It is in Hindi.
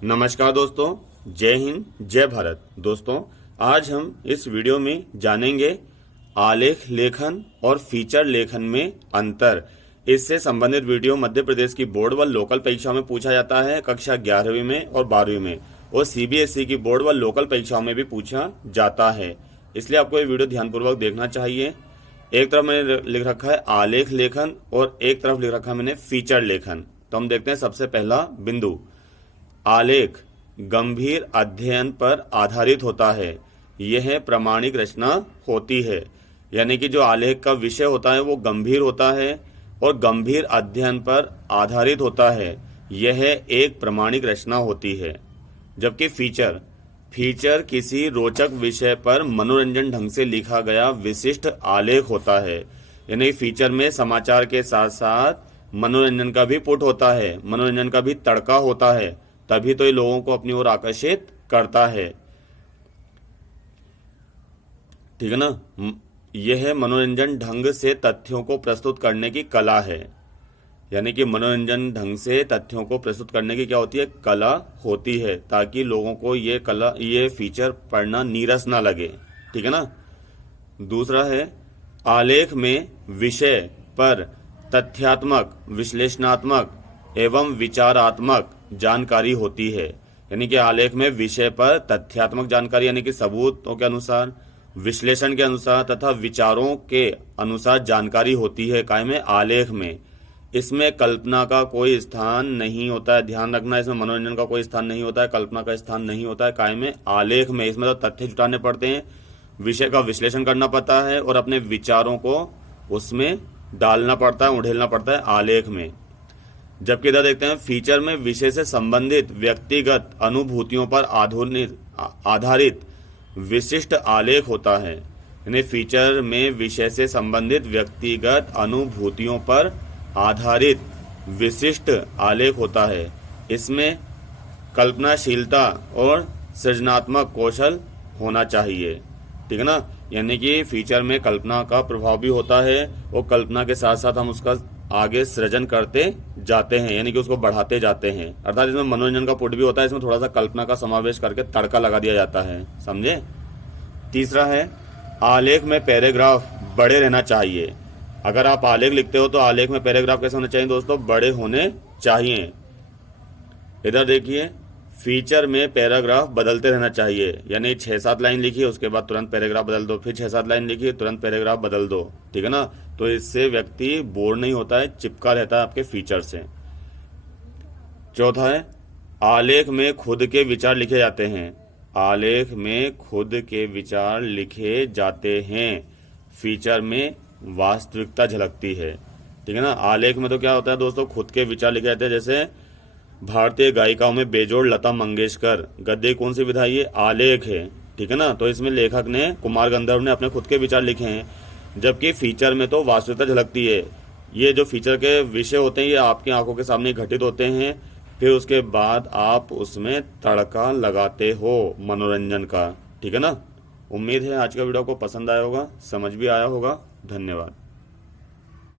नमस्कार दोस्तों, जय हिंद, जय भारत। दोस्तों, आज हम इस वीडियो में जानेंगे आलेख लेखन और फीचर लेखन में अंतर। इससे संबंधित वीडियो मध्य प्रदेश की बोर्ड व लोकल परीक्षाओं में पूछा जाता है, कक्षा 11वीं में और 12वीं में, और सीबीएसई की बोर्ड व लोकल परीक्षाओं में भी पूछा जाता है। इसलिए आपको ये वीडियो ध्यानपूर्वक देखना चाहिए। एक तरफ मैंने लिख रखा है आलेख लेखन और एक तरफ लिख रखा है मैंने फीचर लेखन। तो हम देखते हैं सबसे पहला बिंदु। आलेख गंभीर अध्ययन पर आधारित होता है। यह प्रामाणिक रचना होती है, यानी कि जो आलेख का विषय होता है वो गंभीर होता है और गंभीर अध्ययन पर आधारित होता है। यह एक प्रामाणिक रचना होती है। जबकि फीचर किसी रोचक विषय पर मनोरंजन ढंग से लिखा गया विशिष्ट आलेख होता है। यानी फीचर में समाचार के साथ साथ मनोरंजन का भी पुट होता है, मनोरंजन का भी तड़का होता है, तभी तो ये लोगों को अपनी ओर आकर्षित करता है। ठीक है ना। यह मनोरंजन ढंग से तथ्यों को प्रस्तुत करने की कला है। यानी कि मनोरंजन ढंग से तथ्यों को प्रस्तुत करने की क्या होती है, कला होती है, ताकि लोगों को ये फीचर पढ़ना नीरस ना लगे। ठीक है ना। दूसरा है आलेख में विषय पर तथ्यात्मक, विश्लेषणात्मक एवं विचारात्मक जानकारी होती है। यानी कि आलेख में विषय पर तथ्यात्मक जानकारी यानी कि सबूतों के अनुसार, विश्लेषण के अनुसार तथा विचारों के अनुसार जानकारी होती है। काय में, आलेख में। इसमें कल्पना का कोई स्थान नहीं होता है। ध्यान रखना, इसमें मनोरंजन का कोई स्थान नहीं होता है, कल्पना का स्थान नहीं होता है। काय में, आलेख में। इसमें तो तथ्य जुटाने पड़ते हैं, विषय का विश्लेषण करना पड़ता है और अपने विचारों को उसमें डालना पड़ता है, उड़ेलना पड़ता है आलेख में। जबकि इधर देखते हैं फीचर में विषय से संबंधित व्यक्तिगत अनुभूतियों पर आधारित विशिष्ट आलेख होता है। यानी फीचर में विषय से संबंधित व्यक्तिगत अनुभूतियों पर आधारित विशिष्ट आलेख होता है। इसमें कल्पनाशीलता और सृजनात्मक कौशल होना चाहिए। ठीक है ना। यानी कि फीचर में कल्पना का प्रभाव भी होता है और कल्पना के साथ साथ हम उसका आगे सृजन करते जाते हैं, यानी कि उसको बढ़ाते जाते हैं। अर्थात इसमें मनोरंजन का पुट भी होता है, इसमें थोड़ा सा कल्पना का समावेश करके तड़का लगा दिया जाता है। समझे। तीसरा है आलेख में पैराग्राफ बड़े रहना चाहिए। अगर आप आलेख लिखते हो तो आलेख में पैराग्राफ कैसे होने चाहिए दोस्तों, बड़े होने चाहिए। इधर देखिए फीचर में पैराग्राफ बदलते रहना चाहिए। यानी 6-7 लाइन लिखी, उसके बाद तुरंत पैराग्राफ बदल दो, फिर 6-7 लाइन लिखी, तुरंत पैराग्राफ बदल दो। ठीक है ना। तो इससे व्यक्ति बोर नहीं होता है, चिपका रहता है आपके फीचर से। चौथा है आलेख में खुद के विचार लिखे जाते हैं। आलेख में खुद के विचार लिखे जाते हैं। फीचर में वास्तविकता झलकती है। ठीक है ना। आलेख में तो क्या होता है दोस्तों, खुद के विचार लिखे जाते हैं। जैसे भारतीय गायिकाओं में बेजोड़ लता मंगेशकर, गद्य कौन सी विधा, ये आलेख है। ठीक है ना। तो इसमें लेखक ने, कुमार गंधर्व ने अपने खुद के विचार लिखे हैं। जबकि फीचर में तो वास्तविकता झलकती है। ये जो फीचर के विषय होते हैं ये आपकी आंखों के सामने घटित होते हैं, फिर उसके बाद आप उसमें तड़का लगाते हो मनोरंजन का। ठीक है ना। उम्मीद है आज का वीडियो को पसंद आया होगा, समझ भी आया होगा। धन्यवाद।